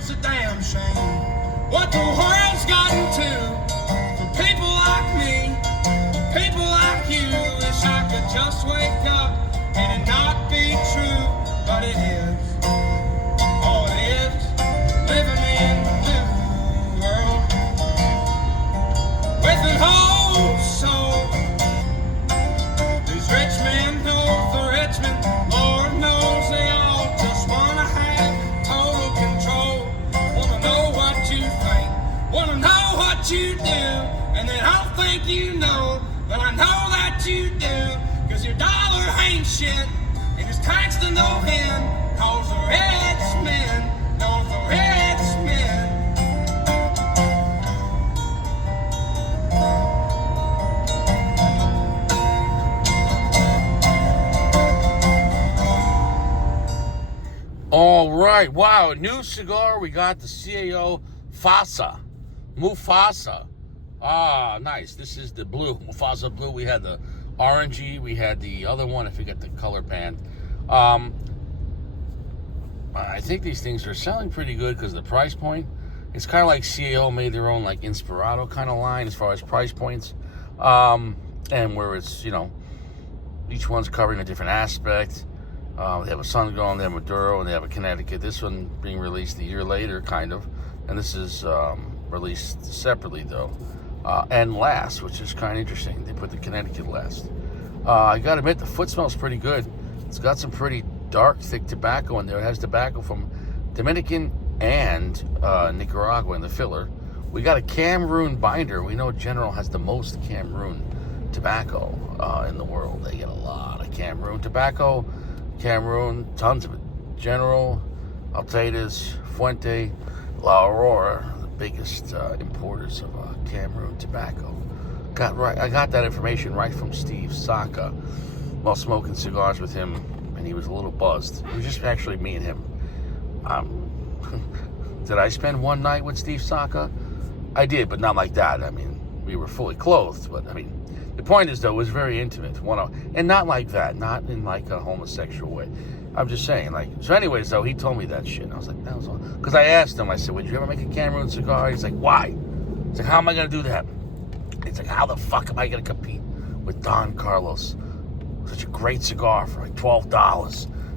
it's a damn shame what the world's gotten to. For people like me, people like you, wish I could just wake up and it not be true, but it is. Oh, it is living in the new world with an whole soul. These rich men know the rich men, Lord knows they all just wanna have total control. Wanna know what you think, wanna know what you do, and they don't think you know, but I know that you do, cause your dollar ain't shit, and it's taxed to no end, cause the rich men know the rich men. All right, wow, new cigar. We got the CAO FASA, Mufasa. Ah, nice. This is the blue, Mufasa blue. We had the orangey, we had the other one, I forget the color band. I think these things are selling pretty good because the price point. It's kind of like CAO made their own like Inspirato kind of line as far as price points. And where it's, each one's covering a different aspect. They have a Sun going, they have Maduro, and they have a Connecticut. This one being released a year later, kind of. And this is released separately, though. And last, which is kind of interesting. They put the Connecticut last. I got to admit, the foot smells pretty good. It's got some pretty dark, thick tobacco in there. It has tobacco from Dominican and Nicaragua in the filler. We got a Cameroon binder. We know General has the most Cameroon tobacco in the world. They get a lot of Cameroon tobacco. Cameroon, tons of it. General, Altadas, Fuente, La Aurora, the biggest importers of Cameroon tobacco. I got that information right from Steve Saka while smoking cigars with him, and he was a little buzzed. It was just actually me and him. Did I spend one night with Steve Saka? I did, but not like that. I mean, we were fully clothed, but I mean, the point is, though, it was very intimate. And not like that, not in like a homosexual way. I'm just saying, so anyways, though, he told me that shit. And I was like, that was all. Because I asked him, I said, would you ever make a Cameroon cigar? He's like, why? He's like, how am I going to do that? He's like, how the fuck am I going to compete with Don Carlos? Such a great cigar for like $12. You know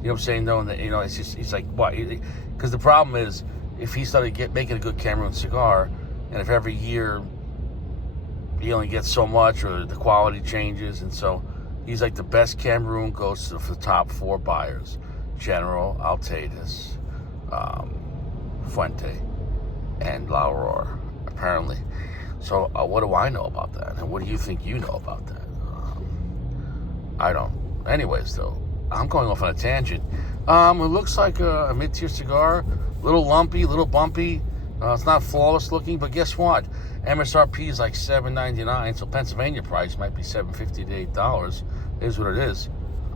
what I'm saying, though? And it's just, he's like, what? Because the problem is, if he started making a good Cameroon cigar, and if every year he only gets so much, or the quality changes, and so he's like, the best Cameroon goes to the top 4 buyers: General, Altadas, Fuente, and La Aurora, apparently. So what do I know about that? And what do you think you know about that? I don't. Anyways, though, I'm going off on a tangent. It looks like a mid-tier cigar, little lumpy, little bumpy. It's not flawless looking, but guess what? MSRP is like $7.99, so Pennsylvania price might be $7.50 to $8. It is what it is.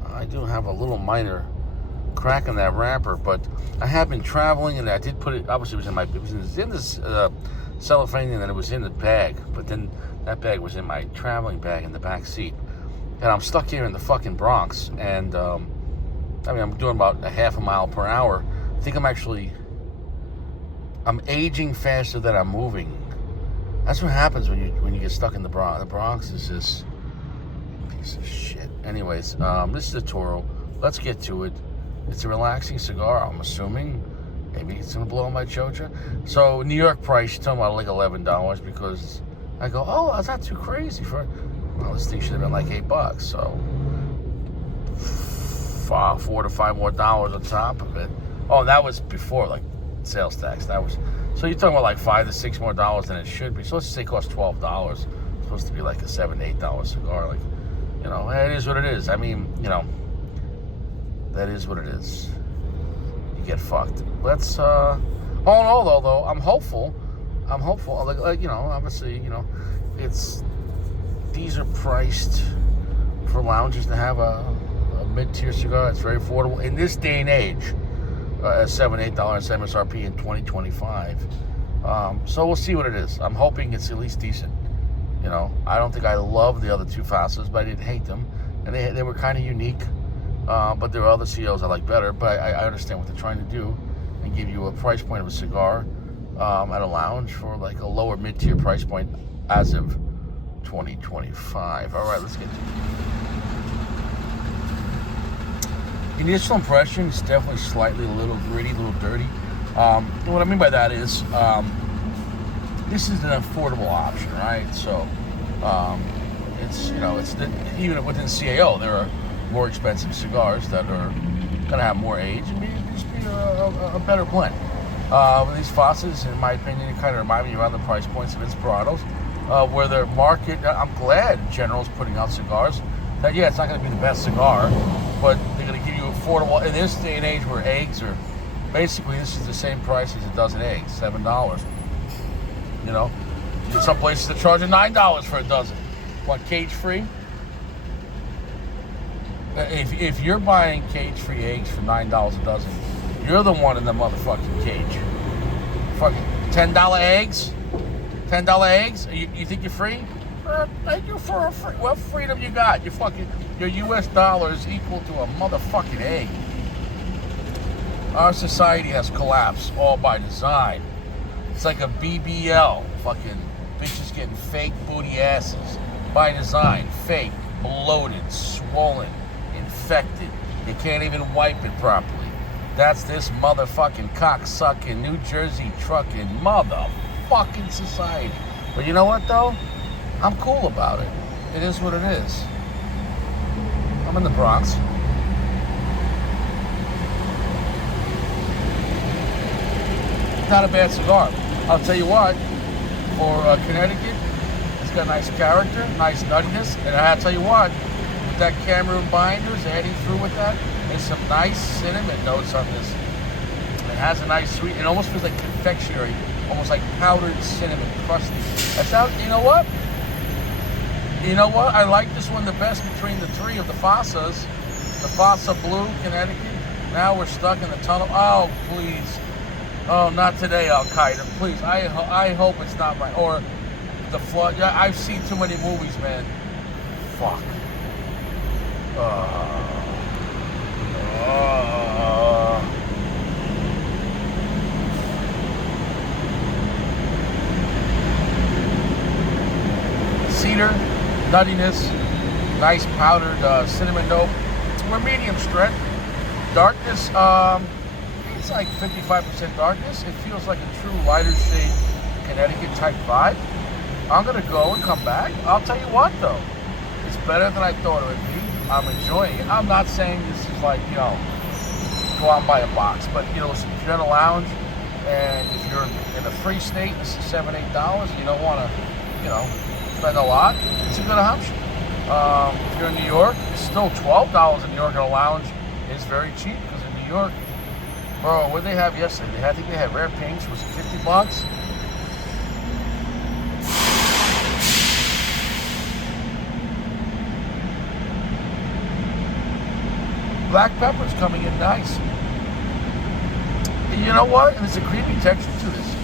I do have a little minor crack in that wrapper, but I have been traveling, and I did put it. Obviously, it was in this cellophane, and then it was in the bag. But then that bag was in my traveling bag in the back seat, and I'm stuck here in the fucking Bronx. And I'm doing about a half a mile per hour. I think I'm aging faster than I'm moving. That's what happens when you get stuck in the Bronx. The Bronx is this piece of shit. Anyways, this is a Toro. Let's get to it. It's a relaxing cigar, I'm assuming. Maybe it's gonna blow my chocha. So New York price, you're talking about like $11, because I go, oh, that's not too crazy well, this thing should have been like $8. So $4 to $5 more on top of it. Oh, that was before like sales tax. So you're talking about like $5 to $6 more than it should be. So let's just say it costs $12. It's supposed to be like a $7 to $8 cigar. It is what it is. I mean, that is what it is. You get fucked. Let's. All in all, though, I'm hopeful. Obviously, these are priced for loungers to have a mid-tier cigar. It's very affordable in this day and age. At $7, $8 MSRP in 2025. So we'll see what it is. I'm hoping it's at least decent. I don't think I love the other two Fasas, but I didn't hate them. And they were kind of unique. But there are other CEOs I like better. But I understand what they're trying to do. And and give you a price point of a cigar at a lounge for like a lower mid-tier price point as of 2025. All right, let's get to it. Initial impression is definitely slightly a little gritty, a little dirty. And what I mean by that is this is an affordable option, right? So it's, you know, it's even within CAO, there are more expensive cigars that are going to have more age and just be a better blend. These Fasas, in my opinion, kind of remind me around the price points of Inspirados, where their market, I'm glad General's putting out cigars that, yeah, it's not going to be the best cigar, but they're going to give you affordable, in this day and age where eggs are, basically this is the same price as a dozen eggs, $7. You know, in some places they're charging $9 for a dozen. What, cage-free? If you're buying cage-free eggs for $9 a dozen, you're the one in the motherfucking cage. Fucking $10 eggs? $10 eggs? You think you're free? Thank you for a free. What freedom you got? Your US dollar is equal to a motherfucking egg. Our society has collapsed, all by design. It's like a BBL. Fucking bitches getting fake booty asses. By design. Fake, bloated, swollen, infected. You can't even wipe it properly. That's this motherfucking cocksucking New Jersey trucking motherfucking society. But you know what though? I'm cool about it. It is what it is. I'm in the Bronx. Not a bad cigar. I'll tell you what, for Connecticut, it's got a nice character, nice nuttiness, and I'll tell you what, with that Cameroon binders, adding through with that, there's some nice cinnamon notes on this. It has a nice sweet, it almost feels like confectionery, almost like powdered cinnamon, crusty. That's how, you know what? You know what? I like this one the best between the three of the Fasas. The Fasa Blue, Connecticut. Now we're stuck in the tunnel. Oh, please. Oh, not today, Al Qaeda. Please, I hope it's not right. Or the flood. Yeah, I've seen too many movies, man. Fuck. Cedar, nuttiness, nice powdered cinnamon note. We're medium strength. Darkness, it's like 55% darkness. It feels like a true lighter shade Connecticut type vibe. I'm gonna go and come back. I'll tell you what though, it's better than I thought it would be. I'm enjoying it. I'm not saying this is like, you know, go out and buy a box, but you know, if you're in a lounge and if you're in a free state, this is $7, $8. You don't want to, you know, spend a lot. It's a good option. If you're in New York, it's still $12 in New York in a lounge. It's very cheap because in New York, bro, what did they have yesterday? I think they had rare pinks. Was it $50? Black pepper's coming in nice. And you know what? And there's a creamy texture to this.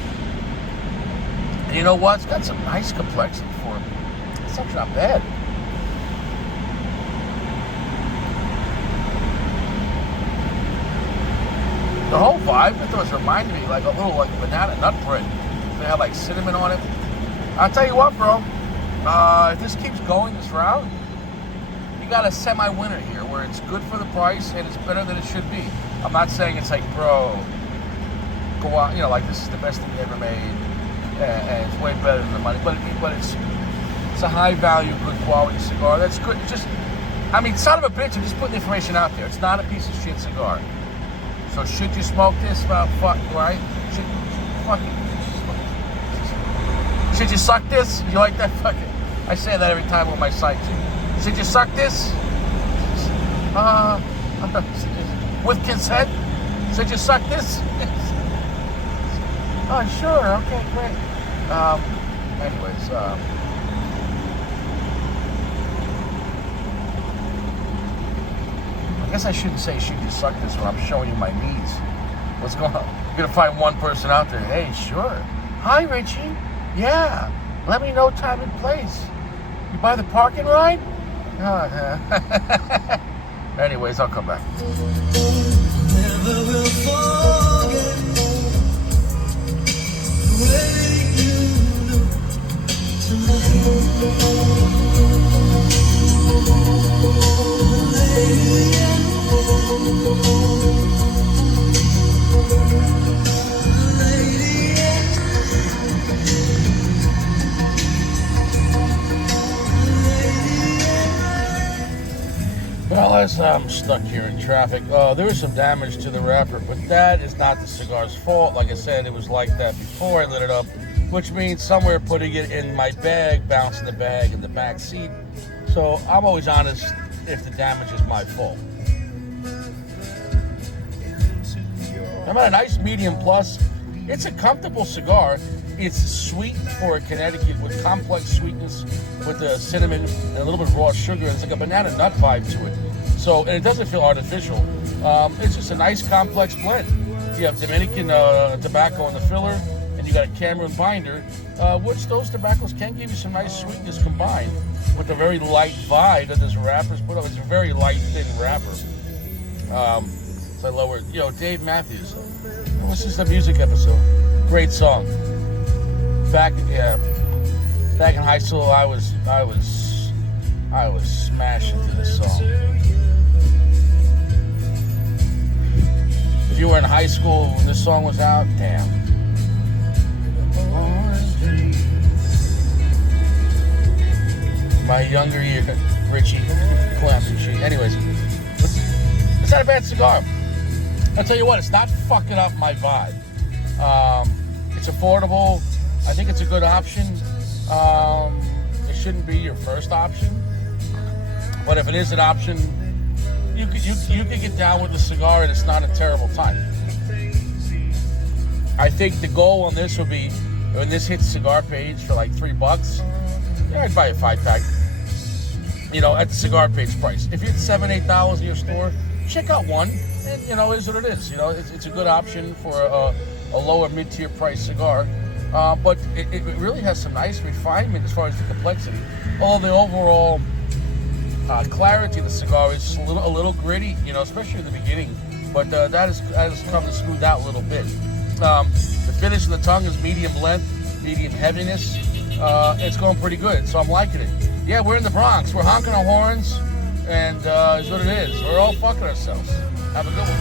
And you know what? It's got some nice complexion for it. It's actually not bad. The whole vibe, I thought it was reminding me like a little like banana nut bread. They had like cinnamon on it. I'll tell you what, bro. If this keeps going this route, you got a semi-winner here where it's good for the price and it's better than it should be. I'm not saying it's like, bro, go out, you know, like this is the best thing you ever made and it's way better than the money. But it's a high value, good quality cigar. That's good. It's just, I mean, son of a bitch, I'm just putting information out there. It's not a piece of shit cigar. So should you smoke this? Well, fuck, right? Should you suck this? You like that? Fuck it. I say that every time with my site too. Should you suck this? With consent? Should you suck this? Oh, sure. Okay, great. Anyways, I guess I shouldn't say should you suck this when I'm showing you my knees. What's going on? You're gonna find one person out there. Hey, sure. Hi, Richie. Yeah. Let me know time and place. You buy the parking ride? Anyways, I'll come back. Never will forget. as I'm stuck here in traffic, there was some damage to the wrapper, but that is not the cigar's fault. Like I said, it was like that before I lit it up, which means somewhere putting it in my bag, bouncing the bag in the back seat. So I'm always honest if the damage is my fault. I'm at a nice medium plus. It's a comfortable cigar. It's sweet for a Connecticut with complex sweetness with the cinnamon and a little bit of raw sugar. It's like a banana nut vibe to it. So, and it doesn't feel artificial. It's just a nice complex blend. You have Dominican tobacco in the filler, and you got a Cameroon binder, which those tobaccos can give you some nice sweetness combined with a very light vibe that this wrapper's put up. It's a very light, thin wrapper. So I lowered, Dave Matthews. This is the music episode. Great song. Back in high school, I was smashing to this song. If you were in high school when this song was out, damn. My younger year, Richie, clamping shit. Anyways, it's not a bad cigar. I'll tell you what, it's not fucking up my vibe. It's affordable. I think it's a good option. It shouldn't be your first option, but if it is an option, you could get down with the cigar, and it's not a terrible time. I think the goal on this would be when this hits cigar page for like $3. I'd buy a 5-pack. At the cigar page price. If you're at $7-8 in your store, check out one, and is what it is. It's a good option for a lower mid-tier price cigar. But it really has some nice refinement as far as the complexity. Although the overall clarity of the cigar is a little gritty, especially in the beginning. But that has come to smooth out a little bit. The finish of the tongue is medium length, medium heaviness. It's going pretty good, so I'm liking it. Yeah, we're in the Bronx. We're honking our horns, and is what it is. We're all fucking ourselves. Have a good one.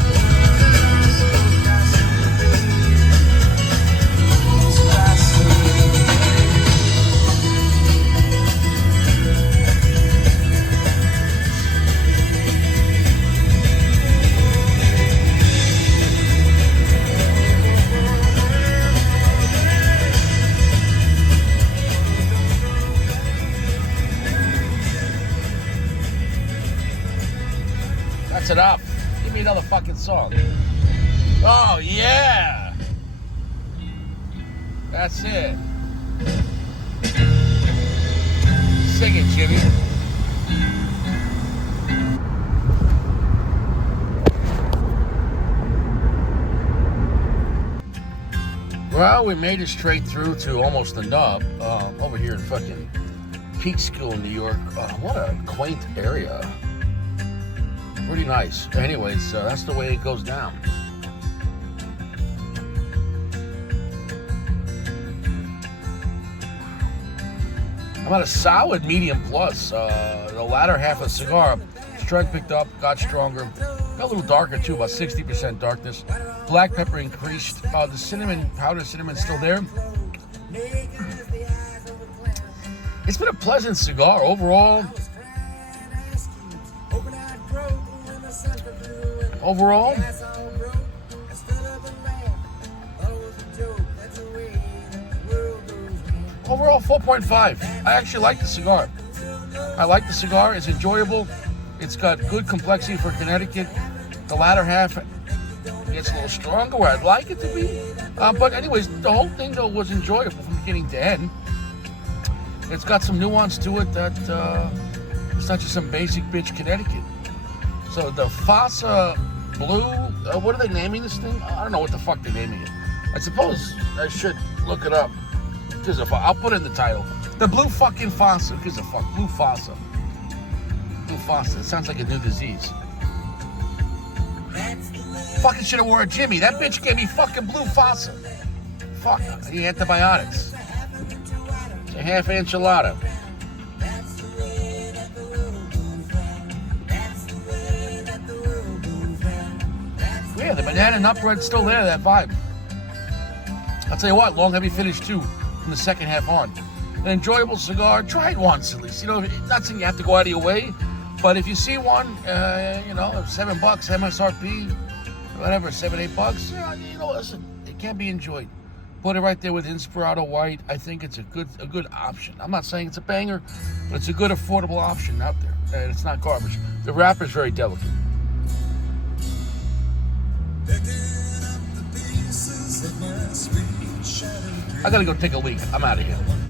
That's enough. Give me another fucking song. Oh, yeah. That's it. Sing it, Jimmy. Well, we made it straight through to almost the nub over here in fucking Peekskill, New York. What a quaint area. Pretty nice. Anyways, that's the way it goes down. I'm at a solid medium plus. The latter half of the cigar, strength picked up, got stronger, got a little darker too, about 60% darkness. Black pepper increased. The cinnamon, powdered cinnamon, still there. It's been a pleasant cigar overall. Overall, 4.5. I actually like the cigar. It's enjoyable. It's got good complexity for Connecticut. The latter half gets a little stronger where I'd like it to be. But anyways, the whole thing though was enjoyable from beginning to end. It's got some nuance to it that it's not just some basic bitch Connecticut. So the FASA Blue, what are they naming this thing? I don't know what the fuck they're naming it. I suppose I should look it up. I'll put it in the title. The Blue fucking FASA. Gives a fuck. Blue FASA. Blue FASA. It sounds like a new disease. Fucking should have wore a Jimmy. That bitch gave me fucking Blue FASA. Fuck. The antibiotics. It's a half enchilada. Yeah, the banana nut bread's still there, that vibe. I'll tell you what, long heavy finish too, from the second half on. An enjoyable cigar, try it once at least. Not saying you have to go out of your way, But if you see one, $7 MSRP, whatever, $7-8, listen, it can be enjoyed. Put it right there with Inspirato White. I think it's a good option. I'm not saying it's a banger, but it's a good affordable option out there, and it's not garbage. The wrapper's very delicate. I gotta go take a leak. I'm out of here.